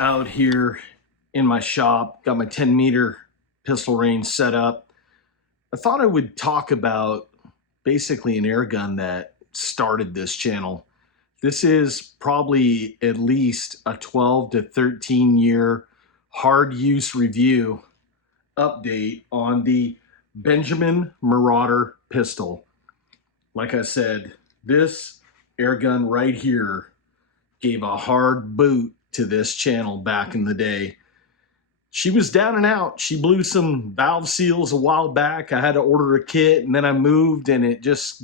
out here in my shop, got my 10-meter pistol range set up. I thought I would talk about basically an air gun that started this channel. This is probably at least a 12 to 13 year hard use review update on the Benjamin Marauder Pistol. Like I said, this air gun right here gave a hard boot to this channel back in the day. She was down and out. She blew some valve seals a while back. I had to order a kit, and then I moved and it just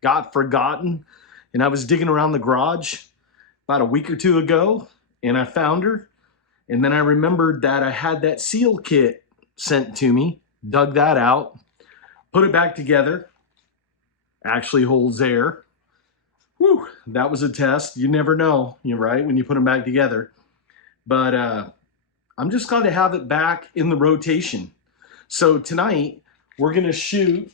got forgotten. And I was digging around the garage about a week or two ago and I found her. And then I remembered that I had that seal kit sent to me, dug that out, put it back together. Actually holds air. Whew, that was a test. You never know, you're right, when you put them back together. But I'm just going to have it back in the rotation. So tonight, we're going to shoot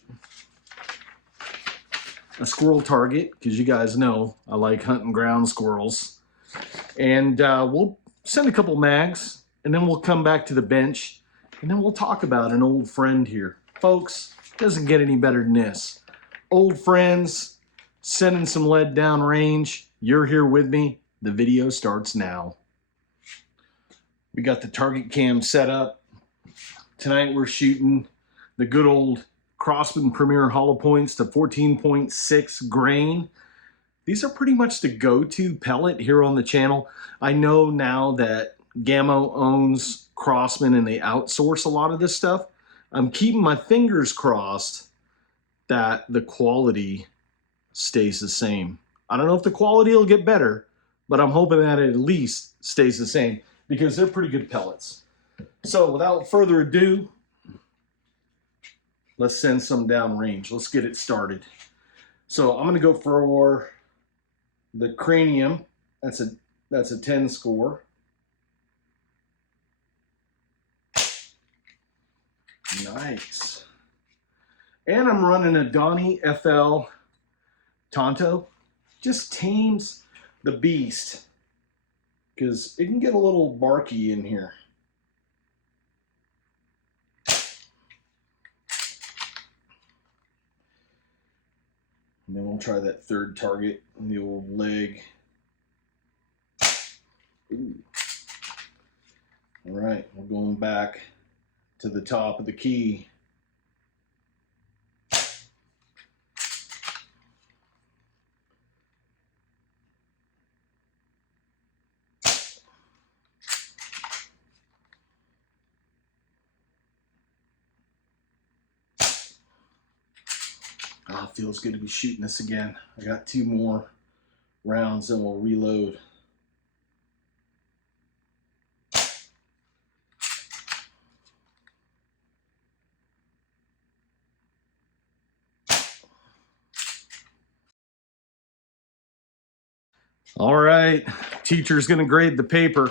a squirrel target, because you guys know I like hunting ground squirrels. And we'll send a couple mags, and then we'll come back to the bench, and then we'll talk about an old friend here. Folks, it doesn't get any better than this. Old friends, sending some lead down range. You're here with me. The video starts now. We got the target cam set up. Tonight we're shooting the good old Crosman Premier Hollow Points to 14.6 grain. These are pretty much the go-to pellet here on the channel. I know now that Gammo owns Crosman and they outsource a lot of this stuff. I'm keeping my fingers crossed that the quality stays the same. I don't know if the quality will get better, but I'm hoping that it at least stays the same because they're pretty good pellets. So without further ado, let's send some down range. Let's get it started. So I'm gonna go for the cranium. That's a 10 score. Nice. And I'm running a Donnie FL Tonto. Just tames the beast because it can get a little barky in here. And then we'll try that third target on the old leg. Ooh. All right, we're going back to the top of the key. Oh, it feels good to be shooting this again. I got 2 more rounds, then we'll reload. All right, teacher's gonna grade the paper.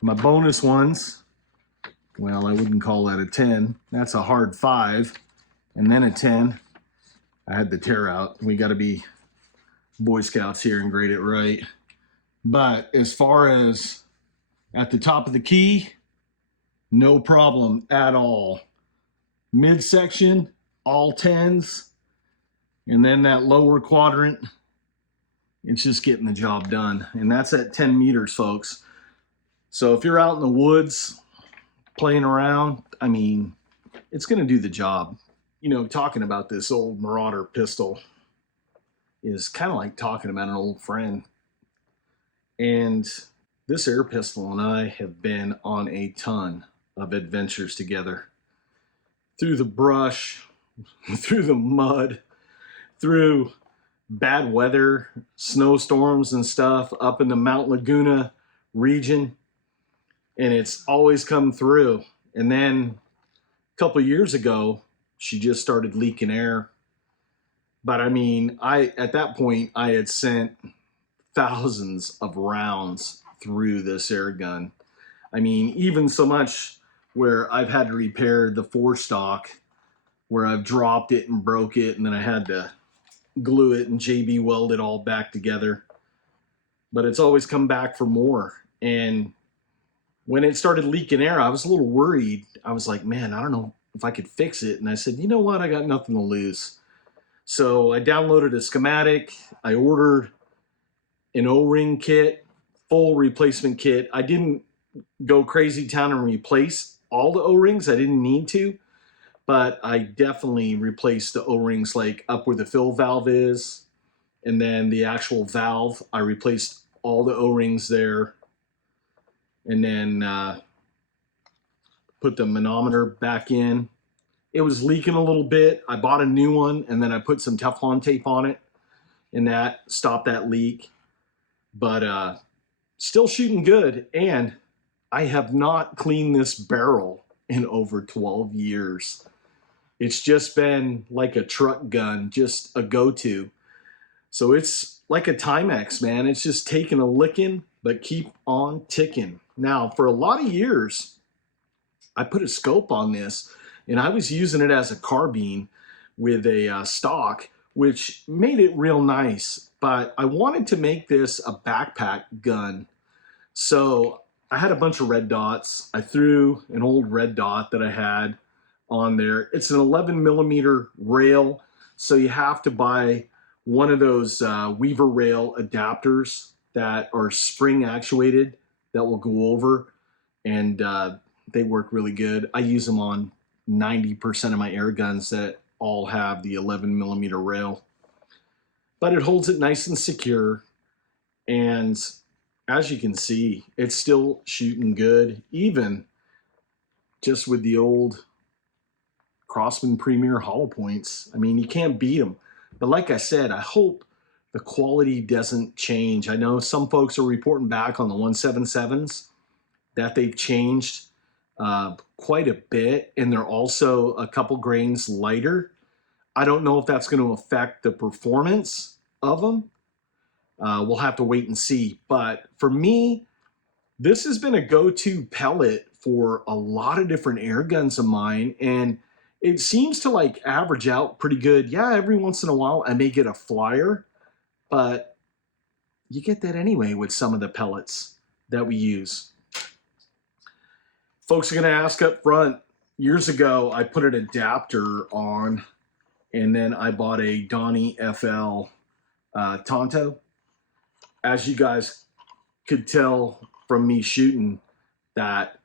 My bonus ones, well, I wouldn't call that a 10. That's a hard 5. And then a 10. I had the tear out. We got to be Boy Scouts here and grade it right. But as far as at the top of the key, no problem at all. Midsection, all 10s. And then that lower quadrant, it's just getting the job done. And that's at 10 meters, folks. So if you're out in the woods playing around, I mean, it's going to do the job. You know, talking about this old Marauder pistol is kind of like talking about an old friend. And this air pistol and I have been on a ton of adventures together. Through the brush, through the mud, through bad weather, snowstorms and stuff up in the Mount Laguna region. And it's always come through. And then a couple years ago, she just started leaking air. But I mean, at that point, I had sent thousands of rounds through this air gun. I mean, even so much where I've had to repair the forestock, where I've dropped it and broke it, and then I had to glue it and JB weld it all back together. but it's always come back for more. And when it started leaking air, I was a little worried. I was like, man, I don't know if I could fix it. And I said, you know what? I got nothing to lose. So I downloaded a schematic. I ordered an O-ring kit, full replacement kit. I didn't go crazy town and replace all the O-rings. I didn't need to, but I definitely replaced the O-rings like up where the fill valve is. And then the actual valve, I replaced all the O-rings there. And then put the manometer back in. It was leaking a little bit. I bought a new one, and then I put some Teflon tape on it, and that stopped that leak. But still shooting good, and I have not cleaned this barrel in over 12 years. It's just been like a truck gun, just a go-to. So it's like a Timex, man. It's just taking a licking, but keep on ticking. Now, for a lot of years, I put a scope on this, and I was using it as a carbine with a stock, which made it real nice. But I wanted to make this a backpack gun. So I had a bunch of red dots. I threw an old red dot that I had on there. It's an 11 millimeter rail, so you have to buy one of those Weaver rail adapters that are spring actuated that will go over, and they work really good. I use them on 90% of my air guns that all have the 11 millimeter rail. But it holds it nice and secure. And as you can see, it's still shooting good, even just with the old Crossman Premier hollow points. I mean, you can't beat them. But like I said, I hope the quality doesn't change. I know some folks are reporting back on the 177s that they've changed quite a bit, and they're also a couple grains lighter. I don't know if that's going to affect the performance of them. We'll have to wait and see. But for me, this has been a go-to pellet for a lot of different air guns of mine, and it seems to like average out pretty good. Yeah, every once in a while I may get a flyer, but you get that anyway with some of the pellets that we use. Folks are going to ask up front, years ago I put an adapter on, and then I bought a Donnie FL Tonto. As you guys could tell from me shooting, that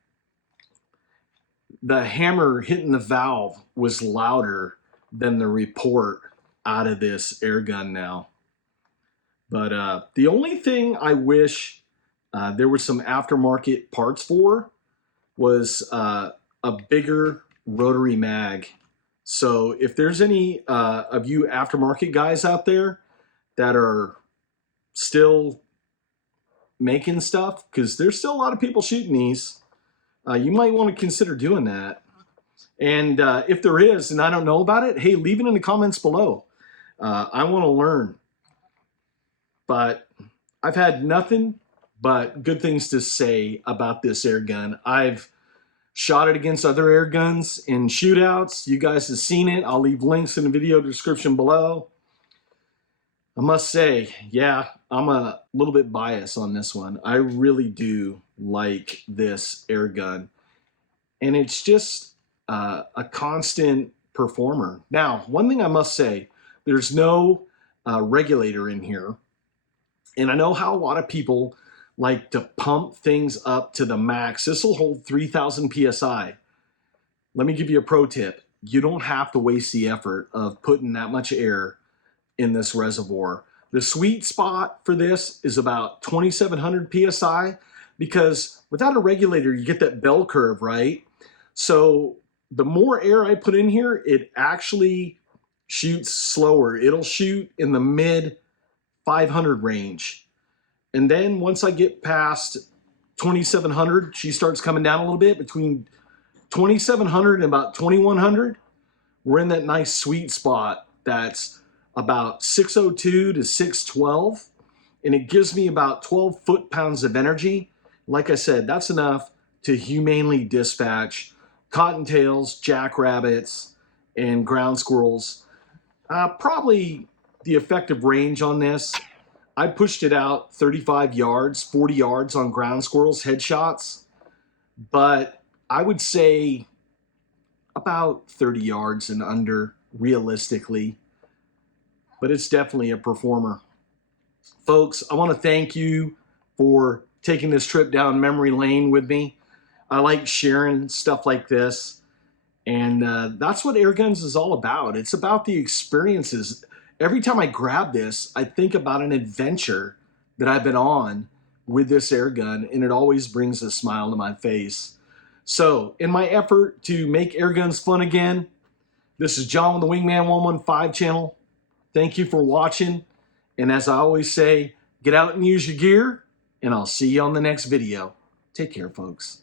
the hammer hitting the valve was louder than the report out of this air gun now. But the only thing I wish there were some aftermarket parts for was a bigger rotary mag. So if there's any of you aftermarket guys out there that are still making stuff, because there's still a lot of people shooting these, you might want to consider doing that. And if there is, and I don't know about it, hey, leave it in the comments below. I want to learn. But I've had nothing but good things to say about this air gun. I've shot it against other air guns in shootouts. You guys have seen it. I'll leave links in the video description below. I must say, yeah, I'm a little bit biased on this one. I really do like this air gun. And it's just a constant performer. Now, one thing I must say, there's no regulator in here. And I know how a lot of people like to pump things up to the max. This will hold 3,000 PSI. Let me give you a pro tip. You don't have to waste the effort of putting that much air in this reservoir. The sweet spot for this is about 2,700 PSI, because without a regulator, you get that bell curve, right? So the more air I put in here, it actually shoots slower. It'll shoot in the mid 500 range. And then once I get past 2,700, she starts coming down a little bit. Between 2,700 and about 2,100, we're in that nice sweet spot that's about 602 to 612, and it gives me about 12 foot-pounds of energy. Like I said, that's enough to humanely dispatch cottontails, jackrabbits, and ground squirrels. Probably the effective range on this, I pushed it out 35 yards, 40 yards on ground squirrels, headshots, but I would say about 30 yards and under realistically, but it's definitely a performer. Folks, I want to thank you for taking this trip down memory lane with me. I like sharing stuff like this, and that's what Airguns is all about. It's about the experiences. Every time I grab this, I think about an adventure that I've been on with this airgun, and it always brings a smile to my face. So, in my effort to make airguns fun again, this is John with the Wingman 115 channel. Thank you for watching, and as I always say, get out and use your gear, and I'll see you on the next video. Take care, folks.